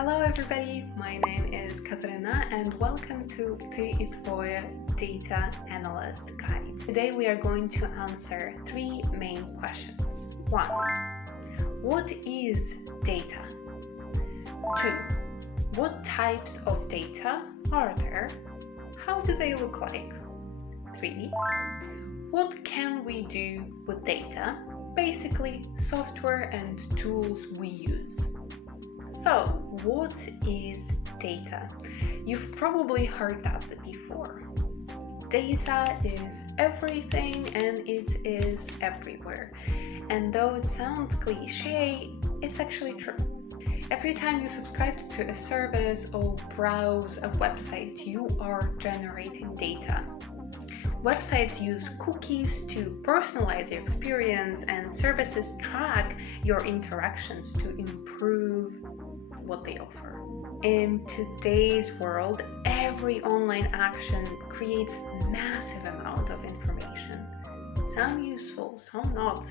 Hello everybody, my name is Katarina and welcome to Ty I Tvoje Data Analyst Guide. Today we are going to answer three main questions. 1. What is data? 2. What types of data are there? How do they look like? 3. What can we do with data? Basically, software and tools we use. So, what is data? You've probably heard that before. Data is everything and it is everywhere. And though it sounds cliche, it's actually true. Every time you subscribe to a service or browse a website, you are generating data. Websites use cookies to personalize your experience, and services track your interactions to improve what they offer. In today's world, every online action creates massive amount of information. Some useful, some not,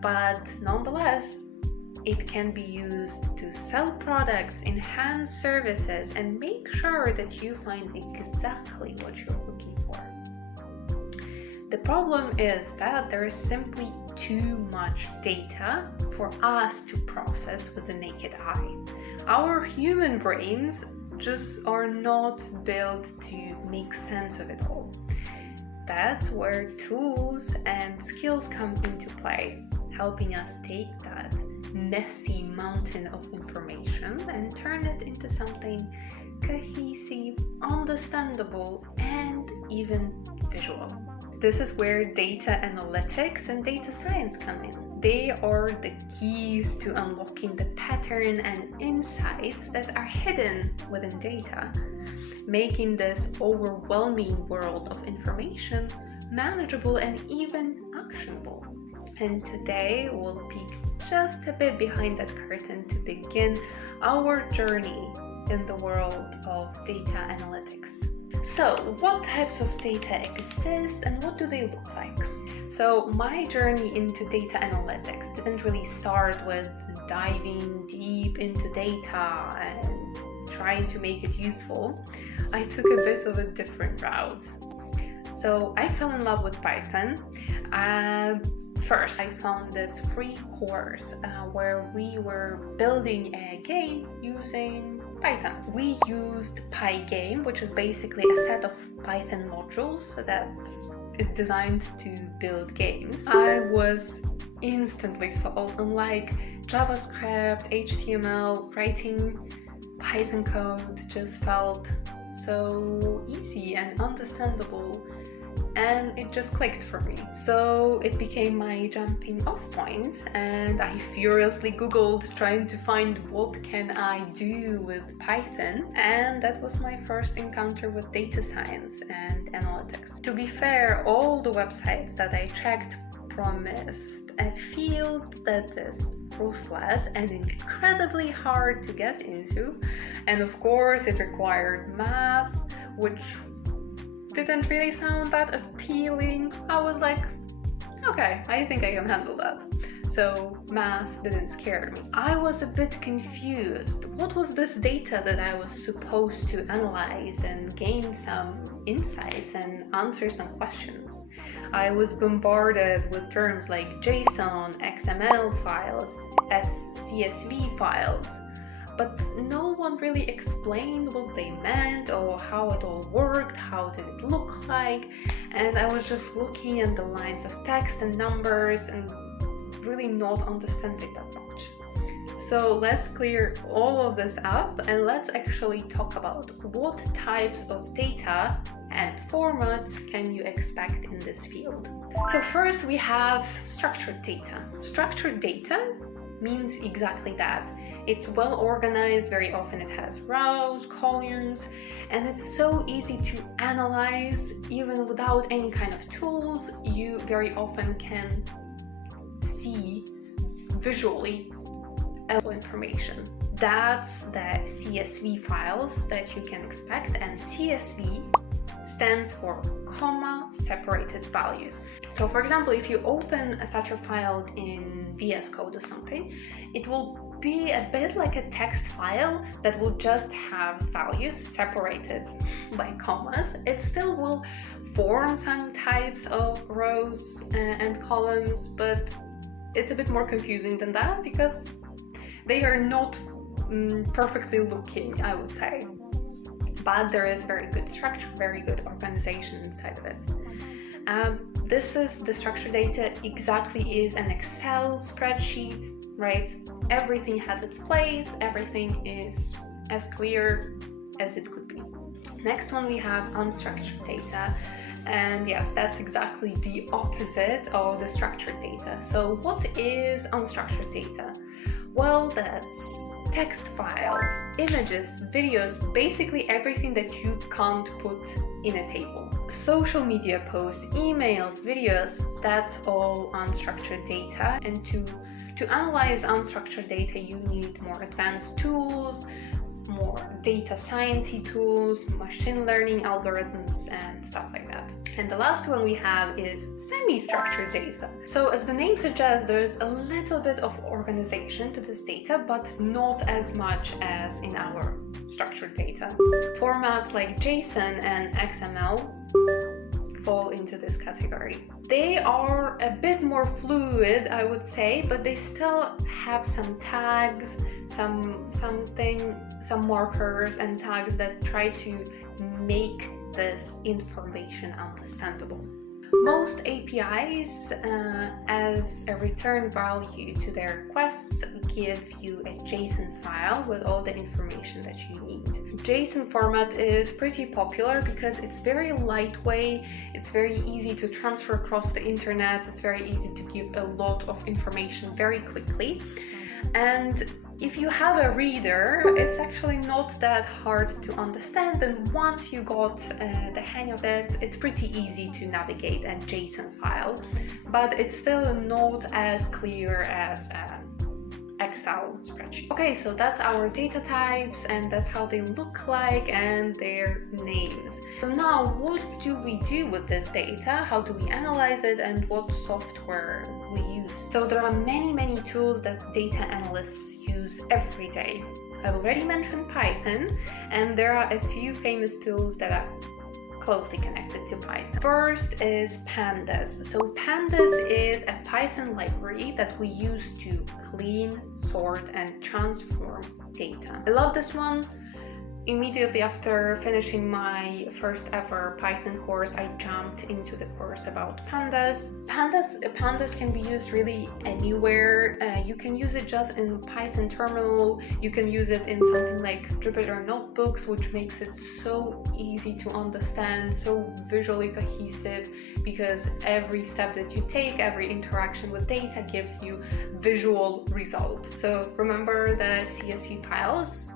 but nonetheless, it can be used to sell products, enhance services, and make sure that you find exactly what you're looking for. The problem is that there is simply too much data for us to process with the naked eye. Our human brains just are not built to make sense of it all. That's where tools and skills come into play, helping us take that messy mountain of information and turn it into something cohesive, understandable, and even visual. This is where data analytics and data science come in. They are the keys to unlocking the pattern and insights that are hidden within data, making this overwhelming world of information manageable and even actionable. And today we'll peek just a bit behind that curtain to begin our journey in the world of data analytics. So, what types of data exist and what do they look like? So, my journey into data analytics didn't really start with diving deep into data and trying to make it useful. I took a bit of a different route. So, I fell in love with Python. First, I found this free course where we were building a game using Python. We used Pygame, which is basically a set of Python modules that is designed to build games. I was instantly sold. Unlike JavaScript, HTML, writing Python code just felt so easy and understandable, and it just clicked for me. So it became my jumping off point, and I furiously googled trying to find what can I do with Python, and that was my first encounter with data science and analytics. To be fair, all the websites that I checked promised a field that is ruthless and incredibly hard to get into, and of course it required math, which didn't really sound that appealing. I was like, okay, I think I can handle that. So math didn't scare me. I was a bit confused. What was this data that I was supposed to analyze and gain some insights and answer some questions? I was bombarded with terms like JSON, XML files, CSV files, but no one really explained what they meant or how it all worked, how did it look like, and I was just looking at the lines of text and numbers and really not understanding that much. So let's clear all of this up and let's actually talk about what types of data and formats can you expect in this field. So first we have structured data. Structured data means exactly that. It's well organized, very often it has rows, columns, and it's so easy to analyze even without any kind of tools. You very often can see visually information. That's the CSV files that you can expect, and CSV stands for comma separated values. So for example, if you open such a file in VS Code or something, it will be a bit like a text file that will just have values separated by commas. It still will form some types of rows and columns, but it's a bit more confusing than that because they are not perfectly looking, I would say. But there is very good structure, very good organization inside of it. This is the structured data exactly is an Excel spreadsheet, right? Everything has its place, everything is as clear as it could be. Next one we have unstructured data. And yes, that's exactly the opposite of the structured data. So what is unstructured data? Well, that's text files, images, videos, basically everything that you can't put in a table. Social media posts, emails, videos, that's all unstructured data. And to analyze unstructured data, you need more advanced tools, more data sciencey tools, machine learning algorithms, and stuff like that. And the last one we have is semi-structured data. So as the name suggests, there's a little bit of organization to this data, but not as much as in our structured data. Formats like JSON and XML fall into this category. They are a bit more fluid, I would say, but they still have some tags, some markers and tags that try to make this information understandable. Most APIs, as a return value to their requests, give you a JSON file with all the information that you need. JSON format is pretty popular because it's very lightweight, it's very easy to transfer across the internet, it's very easy to give a lot of information very quickly. And if you have a reader, it's actually not that hard to understand, and once you got the hang of it, it's pretty easy to navigate a JSON file, but it's still not as clear as Excel spreadsheet. Okay, so that's our data types, and that's how they look like and their names. So now, what do we do with this data? How do we analyze it, and what software we use? So there are many tools that data analysts use every day. I've already mentioned Python, and there are a few famous tools that are closely connected to Python. First is Pandas. So Pandas is a Python library that we use to clean, sort, and transform data. I love this one. Immediately after finishing my first ever Python course, I jumped into the course about Pandas. Pandas can be used really anywhere. You can use it just in Python terminal. You can use it in something like Jupyter Notebooks, which makes it so easy to understand, so visually cohesive, because every step that you take, every interaction with data gives you visual result. So remember the CSV files?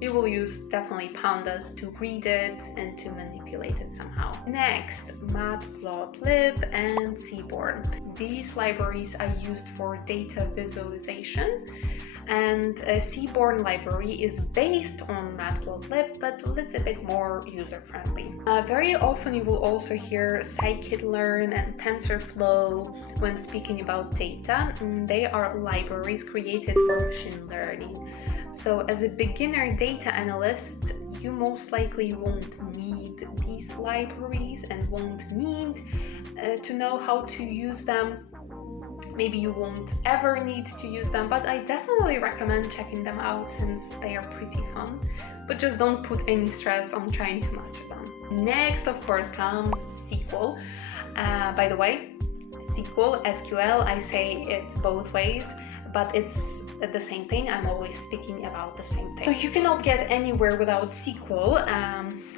You will use definitely Pandas to read it and to manipulate it somehow. Next, Matplotlib and Seaborn. These libraries are used for data visualization, and a Seaborn library is based on Matplotlib, but a little bit more user-friendly. Very often you will also hear scikit-learn and TensorFlow when speaking about data. They are libraries created for machine learning. So as a beginner data analyst, you most likely won't need these libraries and won't need to know how to use them. Maybe you won't ever need to use them, but I definitely recommend checking them out since they are pretty fun. But just don't put any stress on trying to master them. Next, of course, comes SQL. By the way, SQL, I say it both ways, but it's the same thing. I'm always speaking about the same thing. So you cannot get anywhere without SQL.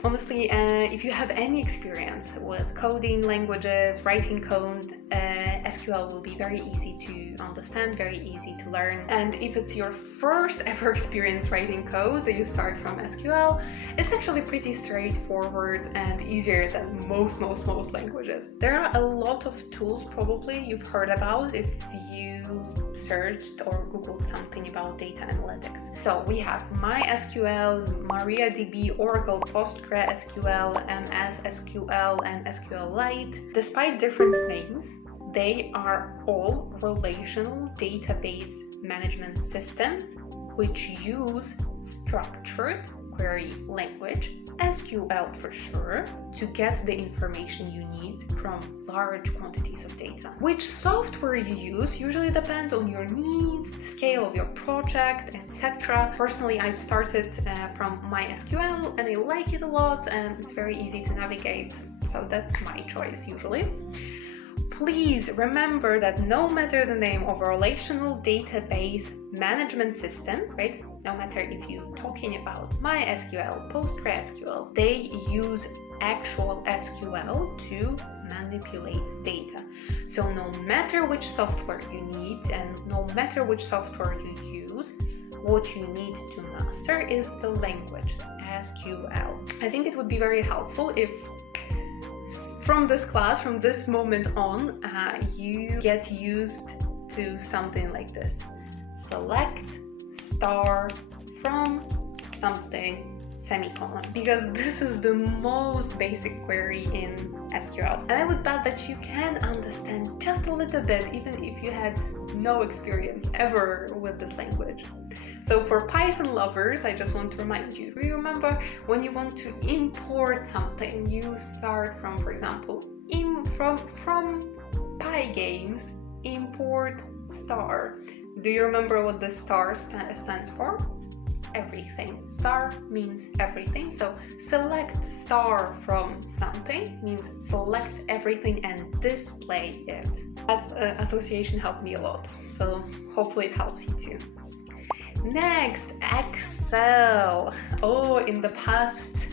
Honestly, if you have any experience with coding languages, writing code, SQL will be very easy to understand, very easy to learn. And if it's your first ever experience writing code, you start from SQL, it's actually pretty straightforward and easier than most languages. There are a lot of tools probably you've heard about if you searched or googled something about data analytics. So we have MySQL, MariaDB, Oracle, PostgreSQL, MS SQL, and SQLite. Despite different names, they are all relational database management systems which use structured query language, SQL for sure, to get the information you need from large quantities of data. Which software you use usually depends on your needs, the scale of your project, etc. Personally, I've started from MySQL and I like it a lot and it's very easy to navigate, so that's my choice usually. Please remember that no matter the name of a relational database management system, right? No matter if you're talking about MySQL, PostgreSQL, they use actual SQL to manipulate data. So no matter which software you need and no matter which software you use, what you need to master is the language, SQL. I think it would be very helpful if from this class, from this moment on, you get used to something like this. Select star from something semicolon, because this is the most basic query in SQL. And I would bet that you can understand just a little bit, even if you had no experience ever with this language. So for Python lovers, I just want to remind you, do you remember when you want to import something, you start from, for example, from Pygames, import star. Do you remember what the star stands for? Everything. Star means everything. So select star from something means select everything and display it. That association helped me a lot, so hopefully it helps you too. Next, Excel. Oh, in the past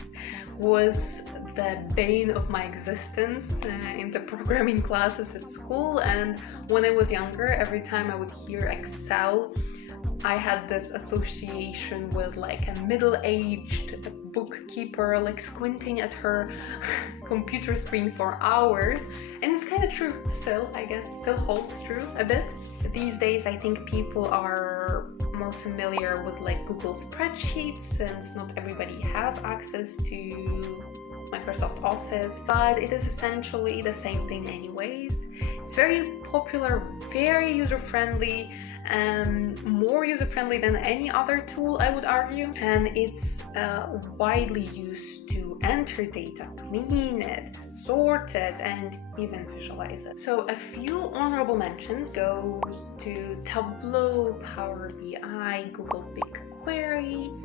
was the bane of my existence in the programming classes at school, and when I was younger, every time I would hear Excel, I had this association with like a middle-aged bookkeeper like squinting at her computer screen for hours, and it's kind of true still, I guess, it still holds true a bit. These days I think people are more familiar with like Google spreadsheets, since not everybody has access to Microsoft Office, but it is essentially the same thing anyways. It's very popular, very user-friendly, and more user-friendly than any other tool, I would argue, and it's widely used to enter data, clean it, sort it, and even visualize it. So a few honorable mentions go to Tableau, Power BI, Google BigQuery.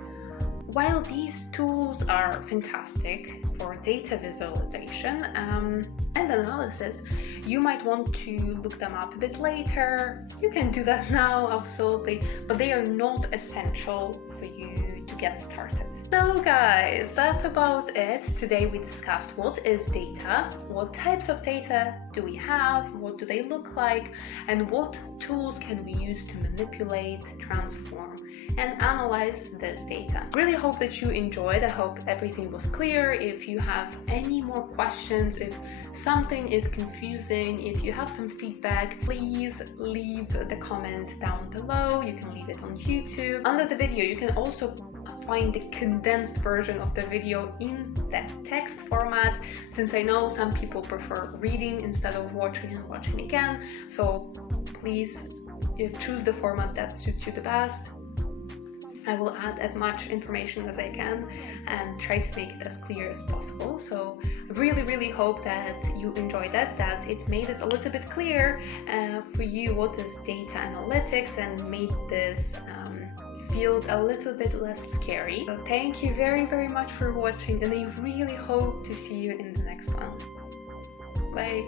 While these tools are fantastic for data visualization and analysis, you might want to look them up a bit later. You can do that now, absolutely, but they are not essential for you to get started. So guys, that's about it. Today we discussed what is data, what types of data do we have, what do they look like, and what tools can we use to manipulate, transform, and analyze this data. Really hope that you enjoyed. I hope everything was clear. If you have any more questions, if something is confusing, if you have some feedback, please leave the comment down below. You can leave it on YouTube. Under the video, you can also find the condensed version of the video in that text format, since I know some people prefer reading instead of watching and watching again. So please choose the format that suits you the best. I will add as much information as I can and try to make it as clear as possible. So I really hope that you enjoyed that it made it a little bit clear for you what is data analytics and made this field a little bit less scary. So thank you very much for watching, and I really hope to see you in the next one. Bye!